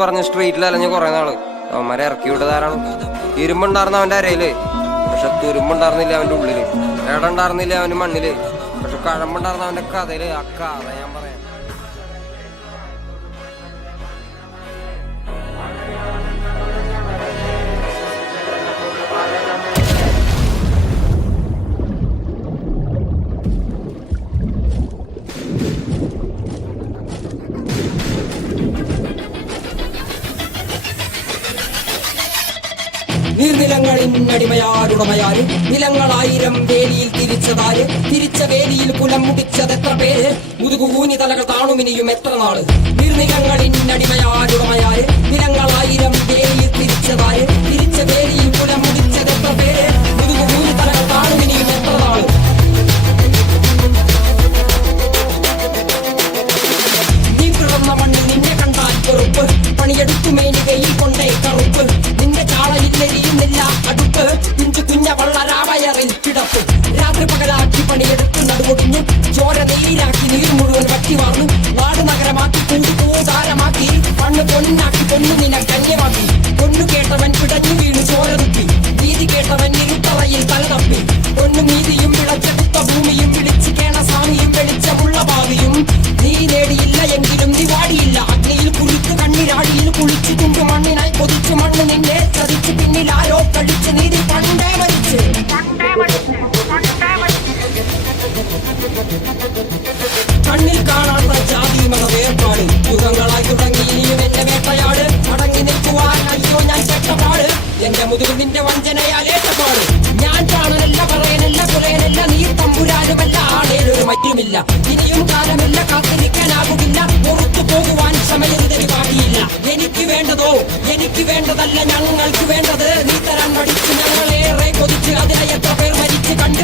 പറഞ്ഞ് സ്ട്രീറ്റിൽ അലഞ്ഞ് കുറെ നാള് അവന്മാരെ ഇറക്കി വിട്ടതാരാണ്? ഇരുമ്പുണ്ടായിരുന്ന അവന്റെ അരയില്, പക്ഷെ തുരുമ്പുണ്ടായിരുന്നില്ല അവന്റെ ഉള്ളില്. ഇടണ്ടായിരുന്നില്ല അവന്റെ മണ്ണില്, പക്ഷെ കഴമ്പുണ്ടായിരുന്ന അവന്റെ കഥയില്. ആ കഥ ഞാൻ പറയാം. നീർനിലങ്ങളിന്നടിമയാരുടമയാര്, നിലങ്ങളായിരം വേലിയിൽ തിരിച്ചതാര്, തിരിച്ച വേലിയിൽ കുലം മുടിച്ചതെത്ര പേര്, മുതുകൂനി തലകൾ താണുമിനിയും എത്ര നാള്. നീർനിലങ്ങളിന്നടിമയാരുടമയാര്, നിലങ്ങളായിരം വേലിയിൽ തിരിച്ചതാര്, തിരിച്ച വേലിയിൽ കുലം മുടിച്ചതെത്ര പേര്, മുതുകൂനി തലകൾ താണുമിനിയും എത്ര നാള്. നീ പിറന്ന മണ്ണിൽ നിന്നെ കണ്ടാൽ പൊറുപ്പ്, പണിയെടുത്തു മേനികയിൽ കൊണ്ടേ കറുപ്പ്. നിന്റെ ചാളയിലെരിയുന്നില്ല അടുപ്പ്, പിഞ്ചു കുഞ്ഞ വള്ളരാവയറിൽ കിടപ്പ്. രാത്രി പകലാക്കി പണിയെടുത്ത് നടുവൊടിഞ്ഞു, ചോര നീരാക്കി നീർ മുഴുവൻ വറ്റി വാർന്നു. നാട് നഗരമാക്കി കൂതാരമാക്കി, മണ്ണ് പൊന്നാക്കി പൊന്നു നിനക്കന്യമാക്കി. പൊന്നു കേട്ടവൻ പിടഞ്ഞു വീണു ചോര തുപ്പി, നീതി കേട്ടവൻ ഇരുത്തറയിൽ തല തപ്പി. പൊന്നും നീതിയും വിളച്ചെടുത്ത ഭൂമിയും വിളിച്ചു കേണ സ്വാമിയും വെളിച്ചമുള്ള ഭാവിയും നീ നേടിയില്ല എങ്കിലും നീ വാടിയില്ല. അഗ്നിയിൽ കുളിച്ചു കണ്ണിരാടിയിൽ കുളിച്ചു തുമ്പ് മണ്ണിനായി കൊതിച്ചു മണ്ണ് നിന്നെ ചതിച്ചു. പിന്നിൽ ആരോ കഴിച്ച് നീതി പണ്ടേ മരിച്ച്. കണ്ണിൽ കാണാത്ത ജാതിമത വേർപാട്, യുഗങ്ങളായി തുടങ്ങി ഇനിയും എന്റെ വേട്ടയാട്. അടങ്ങി നിൽക്കുവാൻ അയ്യോ ഞാൻ ചെട്ടപ്പാട്, എന്റെ മുതുകിൽ നിന്റെ വഞ്ചനയാലേറ്റപ്പാട്. ഞാൻ കാണനല്ല പറയനല്ല കുലയനല്ല, നീ തമ്പുരാനുമല്ല, ആളേലൊരു മറ്റുമില്ല. ഇനിയും കാലമല്ല കാത്തിരിക്കാനാകുകില്ല, പുറത്തു പോകുവാൻ സമയരുതരി പാടിയില്ല. എനിക്ക് വേണ്ടതോ എനിക്ക് വേണ്ടതല്ല ഞങ്ങൾക്ക് വേണ്ടത്, നീ തരാൻ മടിച്ചു ഞങ്ങളേറെ കൊതിച്ച് അതിനെ എത്ര പേർ മരിച്ച് കണ്ട്